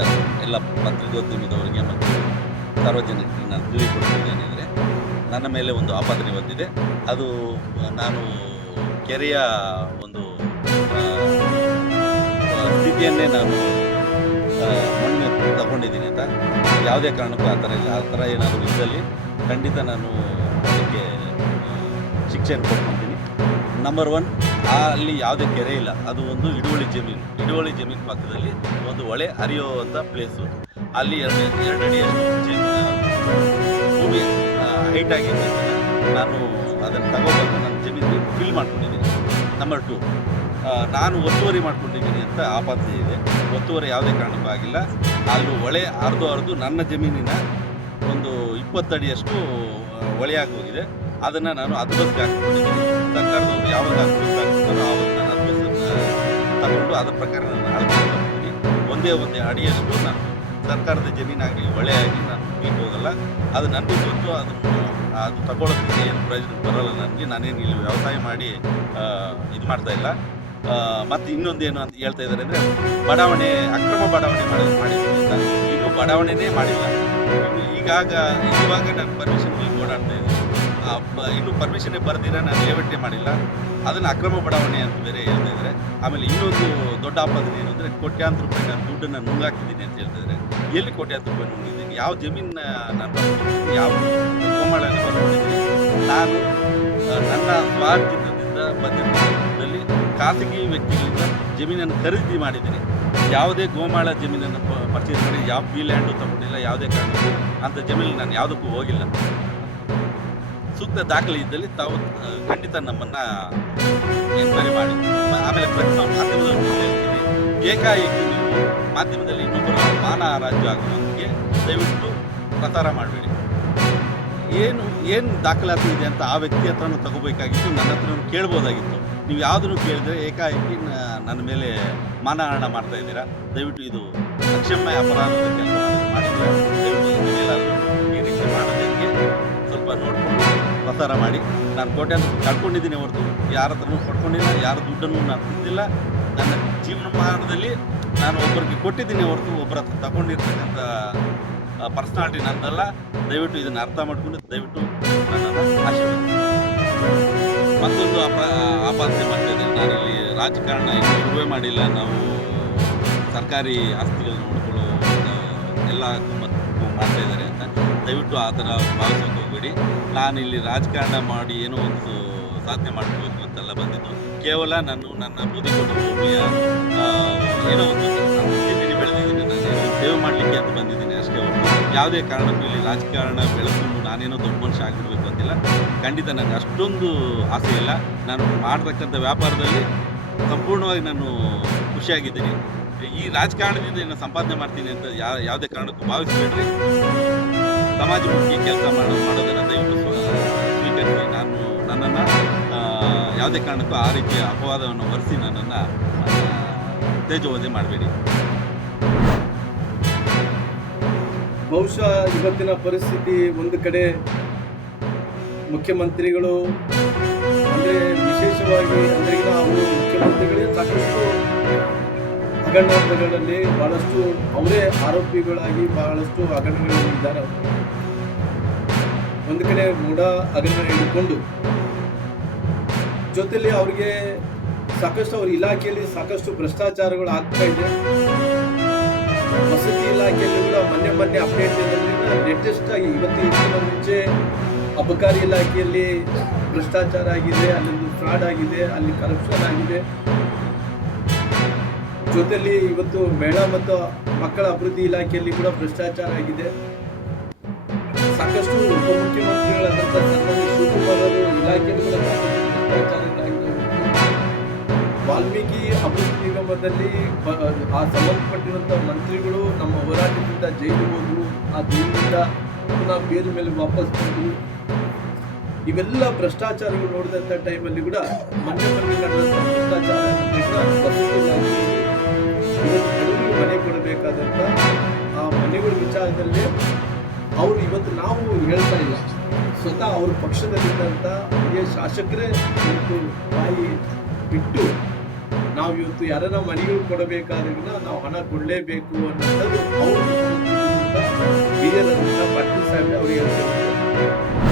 ನಮಸ್ಕಾರ ಎಲ್ಲ ಪತ್ರಿಕೋದ್ಯಮದವರಿಗೆ ಮತ್ತು ಸಾರ್ವಜನಿಕರಿಗೆ ನಾನು ತಿಳಿದುಕೊಡುವುದೇನೆಂದರೆ, ನನ್ನ ಮೇಲೆ ಒಂದು ಆಪಾದನೆ ಬಂದಿದೆ. ಅದು ನಾನು ಕೆರೆಯ ಒಂದು ಸ್ಥಿತಿಯನ್ನೇ ನಾನು ಮಣ್ಣು ತಗೊಂಡಿದ್ದೀನಿ ಅಂತ. ಯಾವುದೇ ಕಾರಣಕ್ಕೂ ಆ ಥರ ಏನಾದರೂ ಇದ್ದಲ್ಲಿ ಖಂಡಿತ ನಾನು ಅದಕ್ಕೆ ಶಿಕ್ಷೆಯನ್ನು ಕೊಟ್ಕೊಳ್ತೀನಿ. ನಂಬರ್ 1, ಅಲ್ಲಿ ಯಾವುದೇ ಕೆರೆ ಇಲ್ಲ, ಅದು ಒಂದು ಹಿಡುವಳಿ ಜಮೀನು ಪಕ್ಕದಲ್ಲಿ ಒಂದು ಹೊಳೆ ಹರಿಯುವಂಥ ಪ್ಲೇಸು. ಅಲ್ಲಿ ಎರಡು ಅಡಿಯಷ್ಟು ಭೂಮಿ ಹೈಟ್ ಆಗಿದ್ದು ನಾನು ಅದನ್ನು ತಗೊಬಂದು ನನ್ನ ಜಮೀನಿಗೆ ಫಿಲ್ ಮಾಡ್ಕೊಂಡಿದ್ದೀನಿ. ನಂಬರ್ 2, ನಾನು ಒತ್ತುವರಿ ಮಾಡ್ಕೊಂಡಿದ್ದೀನಿ ಅಂತ ಆಪಾದನೆ ಇದೆ. ಒತ್ತುವರಿ ಯಾವುದೇ ಕಾರಣಕ್ಕೂ ಆಗಿಲ್ಲ. ಅಲ್ಲಿ ಹೊಳೆ ಹರಿದು ನನ್ನ ಜಮೀನಿನ ಒಂದು 20 ಅಡಿಯಷ್ಟು ಹೊಳೆಯಾಗಿ ಹೋಗಿದೆ. ಅದನ್ನು ನಾನು ಹದ್ಬಸ್ಗೆ ಹಾಕ್ಕೊಂಡಿದ್ದೀನಿ. ಸರ್ಕಾರದವರು ಯಾವಾಗ ಹದ್ಬಸ್ತಾರೋ ಆವಾಗ ನಾನು ಹದ್ಬಸ್ಸನ್ನು ತಗೊಂಡು ಅದರ ಪ್ರಕಾರ ನಾನು ಅಳತೆ ಮಾಡ್ತೀನಿ. ಒಂದೇ ಅಡಿಯಷ್ಟು ನಾನು ಸರ್ಕಾರದ ಜಮೀನಾಗಲಿ ಹೊಳೆಯಾಗಿ ನಾನು ಬಿಟ್ಟು ಹೋಗಲ್ಲ. ಅದು ನನಗೂ ಗೊತ್ತು. ಅದು ತಗೊಳ್ಳೋದ್ರಿಂದ ಏನು ಪ್ರಯೋಜನ ಬರೋಲ್ಲ ನನಗೆ. ನಾನೇನು ಇಲ್ಲಿ ವ್ಯವಸಾಯ ಮಾಡಿ ಇದು ಮಾಡ್ತಾ ಇಲ್ಲ. ಮತ್ತು ಇನ್ನೊಂದೇನು ಅಂತ ಹೇಳ್ತಾ ಇದ್ದಾರೆ ಅಂದರೆ, ಅಕ್ರಮ ಬಡಾವಣೆ ಮಾಡಿದ್ದೀನಿ ಅಂತ. ಇನ್ನೂ ಬಡಾವಣೆನೇ ಮಾಡಿಲ್ಲ. ಇವಾಗ ನಾನು ಪರ್ಮಿಷನ್ ಓಡಾಡ್ತಾ ಇದ್ದೀನಿ. ಇನ್ನೂ ಪರ್ಮಿಷನ್ನೇ ಬರೆದಿರ ನಾನು ಲೇವಟ್ಟೆ ಮಾಡಿಲ್ಲ. ಅದನ್ನು ಅಕ್ರಮ ಬಡಾವಣೆ ಅಂತ ಬೇರೆ ಹೇಳ್ತಾ ಇದ್ದಾರೆ. ಆಮೇಲೆ ಇನ್ನೊಂದು ದೊಡ್ಡ ಆಪಾದನೆ ಏನು ಅಂದರೆ, ಕೋಟ್ಯಾಂತರ ರೂಪಾಯಿ ನಾನು ದುಡ್ಡನ್ನು ನುಂಗಾಕಿದ್ದೀನಿ ಅಂತ ಹೇಳ್ತಾ ಇದ್ದಾರೆ. ಎಲ್ಲಿ ಕೋಟ್ಯಾಂತರ ರೂಪಾಯಿ ನುಂಗಿದ್ದೀನಿ? ಯಾವ ಜಮೀನು ನಾನು ಬರ್ಕೊಂಡಿದ್ದೀನಿ? ಯಾವ ಗೋಮಾಳನ ಬರ್ಕೊಂಡಿದ್ದೀನಿ? ನಾನು ನನ್ನ ಸ್ವಾರ್ಥದಿಂದ ಬಂದಿದ್ದಲ್ಲಿ ಖಾಸಗಿ ವ್ಯಕ್ತಿಗಳಿಂದ ಜಮೀನನ್ನು ಖರೀದಿ ಮಾಡಿದ್ದೀನಿ. ಯಾವುದೇ ಗೋಮಾಳ ಜಮೀನನ್ನು ಪರ್ಚೇಸ್ ಮಾಡಿ ಯಾವ ಲ್ಯಾಂಡು ತಗೊಂಡಿಲ್ಲ. ಯಾವುದೇ ಕಾರಣಕ್ಕೂ ಅಂಥ ಜಮೀನು ನಾನು ಯಾವುದಕ್ಕೂ ಹೋಗಿಲ್ಲ. ಸೂಕ್ತ ದಾಖಲೆ ಇದ್ದಲ್ಲಿ ತಾವು ಖಂಡಿತ ನಮ್ಮನ್ನು ಎನ್ಕ್ವೈರಿ ಮಾಡಿ. ಆಮೇಲೆ ಪ್ರತಿಯೊಂದು ಮಾಧ್ಯಮದವ್ರು ಹೇಳ್ತೀನಿ, ಏಕಾಏಕಿ ನೀವು ಮಾಧ್ಯಮದಲ್ಲಿ ಇನ್ನೊಬ್ಬರ ಮಾನ ರಾಜ್ಯ ಆಗುವಂತೆ ದಯವಿಟ್ಟು ಪ್ರಚಾರ ಮಾಡಬೇಡಿ. ಏನು ದಾಖಲಾತಿ ಇದೆ ಅಂತ ಆ ವ್ಯಕ್ತಿ ಹತ್ರನೂ ತಗೋಬೇಕಾಗಿತ್ತು, ನನ್ನ ಹತ್ರನೂ ಕೇಳ್ಬೋದಾಗಿತ್ತು. ನೀವು ಯಾವುದನ್ನು ಕೇಳಿದರೆ ಏಕಾಏಕಿ ನನ್ನ ಮೇಲೆ ಮಾನಹಾರ ಮಾಡ್ತಾ ಇದ್ದೀರಾ. ದಯವಿಟ್ಟು ಇದು ಅಕ್ಷಮ್ಯ ಅಪರಾಧದ ಕೆಲಸ ಮಾಡಿದ್ದೀರಾ. ದಯವಿಟ್ಟು ಇದನ್ನೆಲ್ಲಾದರೂ ಈ ರೀತಿ ಮಾಡೋದಕ್ಕೆ ಸ್ವಲ್ಪ ನೋಡಿಕೊಂಡು ಪ್ರಚಾರ ಮಾಡಿ. ನಾನು ಕೋಟ್ಯಾಂತರ ಕಳ್ಕೊಂಡಿದ್ದೀನಿ ಹೊರತು ಯಾರ ಹತ್ರನೂ ಪಡ್ಕೊಂಡಿಲ್ಲ. ಯಾರ ದುಡ್ಡನ್ನು ನಾನು ತಿಂದಿಲ್ಲ. ನನ್ನ ಜೀವನಮಾನದಲ್ಲಿ ನಾನು ಒಬ್ಬರಿಗೆ ಕೊಟ್ಟಿದ್ದೀನಿ ಹೊರತು ಒಬ್ಬರ ಹತ್ರ ತಗೊಂಡಿರ್ತಕ್ಕಂಥ ಪರ್ಸ್ನಾಲಿಟಿ ನನ್ನದಲ್ಲ. ದಯವಿಟ್ಟು ಇದನ್ನು ಅರ್ಥ ಮಾಡಿಕೊಂಡು ದಯವಿಟ್ಟು ನನ್ನನ್ನು ಆಶೀರ್ವದಿಸಿ. ಮತ್ತೊಂದು ಆಪಾದನೆ ಮಾಡ್ತಾಯಿದ್ದೀನಿ, ನಾನಿಲ್ಲಿ ರಾಜಕಾರಣ ಇನ್ನೂ ಶುರುವೇ ಮಾಡಿಲ್ಲ. ನಾವು ಸರ್ಕಾರಿ ಆಸ್ತಿಗಳನ್ನ ನೋಡ್ಕೊಳ್ಳೋ ಎಲ್ಲ ಮಾಡ್ತಾಯಿದ್ದಾರೆ ಅಂತ ದಯವಿಟ್ಟು ಆ ಥರ ಭಾವಿಸೋಕೆ ಹೋಗಬೇಡಿ. ನಾನಿಲ್ಲಿ ರಾಜಕಾರಣ ಮಾಡಿ ಏನೋ ಒಂದು ಸಾಧನೆ ಮಾಡಬೇಕು ಅಂತೆಲ್ಲ ಬಂದಿದ್ದು. ಕೇವಲ ನನ್ನ ಬೂದಿಕೋಟೆ ಹೋಬಳಿಯ ಏನೋ ಒಂದು ಸ್ಥಿತಿನಿ ಬೆಳೆದಿದ್ದೀನಿ. ನಾನೇನೋ ಸೇವೆ ಮಾಡಲಿಕ್ಕೆ ಅಂತ ಬಂದಿದ್ದೀನಿ ಅಷ್ಟೇ ಹೊರತು ಯಾವುದೇ ಕಾರಣಕ್ಕೂ ಇಲ್ಲಿ ರಾಜಕಾರಣ ಬೆಳೆಸ್ಕೊಂಡು ನಾನೇನೋ ದೊಡ್ಡ ಮನುಷ್ಯ ಆಗಿರಬೇಕು ಅಂತಿಲ್ಲ. ಖಂಡಿತ ನನಗೆ ಅಷ್ಟೊಂದು ಆಸೆ ಇಲ್ಲ. ನಾನು ಮಾಡ್ತಕ್ಕಂಥ ವ್ಯಾಪಾರದಲ್ಲಿ ಸಂಪೂರ್ಣವಾಗಿ ನಾನು ಖುಷಿಯಾಗಿದ್ದೀನಿ. ಈ ರಾಜಕಾರಣದಿಂದ ಏನು ಸಂಪಾದನೆ ಮಾಡ್ತೀನಿ ಅಂತ ಯಾವುದೇ ಕಾರಣಕ್ಕೂ ಭಾವಿಸಬೇಡ್ರಿ. ಸಮಾಜಮುಖಿ ಕೆಲಸ ಮಾಡೋದನ್ನು ದಯವಿಟ್ಟು ಸ್ವೀಕರಿಸಿ. ನನ್ನನ್ನು ಯಾವುದೇ ಕಾರಣಕ್ಕೂ ಆ ರೀತಿಯ ಅಪವಾದವನ್ನು ಹೊರಿಸಿ ನನ್ನನ್ನು ತೇಜೋವಧೆ ಮಾಡಬೇಡಿ. ಬಹುಶಃ ಇವತ್ತಿನ ಪರಿಸ್ಥಿತಿ ಒಂದು ಕಡೆ ಮುಖ್ಯಮಂತ್ರಿಗಳು ಅಂದರೆ ವಿಶೇಷವಾಗಿ ಅಂದರೆ ಅವರು ಮುಖ್ಯಮಂತ್ರಿಗಳಿಗೆ ಸಾಕಷ್ಟು ಹಗರಣಗಳಲ್ಲಿ ಬಹಳಷ್ಟು ಅವರೇ ಆರೋಪಿಗಳಾಗಿ ಬಹಳಷ್ಟು ಹಗರಣಗಳಲ್ಲಿ ಇದ್ದಾರೆ. ಒಂದು ಕಡೆ ಮೂಢ ಹಗರಣ ಹಿಡಿದುಕೊಂಡು ಜೊತೆಲಿ ಅವರಿಗೆ ಸಾಕಷ್ಟು ಅವ್ರ ಇಲಾಖೆಯಲ್ಲಿ ಸಾಕಷ್ಟು ಭ್ರಷ್ಟಾಚಾರಗಳು ಆಗ್ತಾ ಇದೆ. ವಸತಿ ಇಲಾಖೆಯಲ್ಲಿ ಕೂಡ ಮೊನ್ನೆ ಅಪ್ಡೇಟ್ ಇರೋದ್ರಿಂದ ಲೇಟೆಸ್ಟ್ ಆಗಿ ಇವತ್ತಿನ ಮುಂಚೆ ಅಬಕಾರಿ ಇಲಾಖೆಯಲ್ಲಿ ಭ್ರಷ್ಟಾಚಾರ ಆಗಿದೆ, ಅಲ್ಲೊಂದು ಫ್ರಾಡ್ ಆಗಿದೆ, ಅಲ್ಲಿ ಕರಪ್ಷನ್ ಆಗಿದೆ. ಜೊತೆಲಿ ಇವತ್ತು ಮಹಿಳಾ ಮತ್ತು ಮಕ್ಕಳ ಅಭಿವೃದ್ಧಿ ಇಲಾಖೆಯಲ್ಲಿ ಕೂಡ ಭ್ರಷ್ಟಾಚಾರ ಆಗಿದೆ. ಸಾಕಷ್ಟು ಉಪಮುಖ್ಯಮಂತ್ರಿಗಳಾದಂಥ ಸನ್ಮಾನ್ಯ ಶಿವಕುಮಾರ್ ಅವರು ಇಲಾಖೆಯಲ್ಲಿ ಕೂಡ ಸಾಕಷ್ಟು ಭ್ರಷ್ಟಾಚಾರಗಳಾಗಿದೆ. ವಾಲ್ಮೀಕಿ ಅಭಿವೃದ್ಧಿ ನಿಗಮದಲ್ಲಿ ಆ ಸಂಬಂಧಪಟ್ಟಿರುವಂಥ ಮಂತ್ರಿಗಳು ನಮ್ಮ ಹೋರಾಟದಿಂದ ಜೈಲಿಗೆ ಹೋದ್ರು, ಆ ಜೈಲಿನಿಂದ ಪುನಃ ಬೇರೆ ಮೇಲೆ ವಾಪಸ್ ಬಂದರು. ಇವೆಲ್ಲ ಭ್ರಷ್ಟಾಚಾರಗಳು ನೋಡಿದಂಥ ಟೈಮಲ್ಲಿ ಕೂಡ ಮೊನ್ನೆ ನಡೆದಂಥ ಭ್ರಷ್ಟಾಚಾರ ಇವತ್ತು ಮನೆ ಕೊಡಬೇಕಾದಂಥ ಆ ಮನೆಗಳ ವಿಚಾರದಲ್ಲಿ ಅವರು ಇವತ್ತು ನಾವು ಹೇಳ್ತಾ ಇಲ್ಲ, ಸ್ವತಃ ಅವ್ರ ಪಕ್ಷದಲ್ಲಿದ್ದಂಥ ಹಿರಿಯ ಶಾಸಕರೇ ಇವತ್ತು ಬಾಯಿ ಬಿಟ್ಟು ನಾವು ಇವತ್ತು ಯಾರನ್ನ ಮನೆಗಳು ಕೊಡಬೇಕಾದ್ರೆ ನಾವು ಹಣ ಕೊಡಲೇಬೇಕು ಅನ್ನೋದು ಅವರು ಹಿರಿಯರಾದಂಥ ಪಾಟೀಲ್ ಸಾಹೇಬ್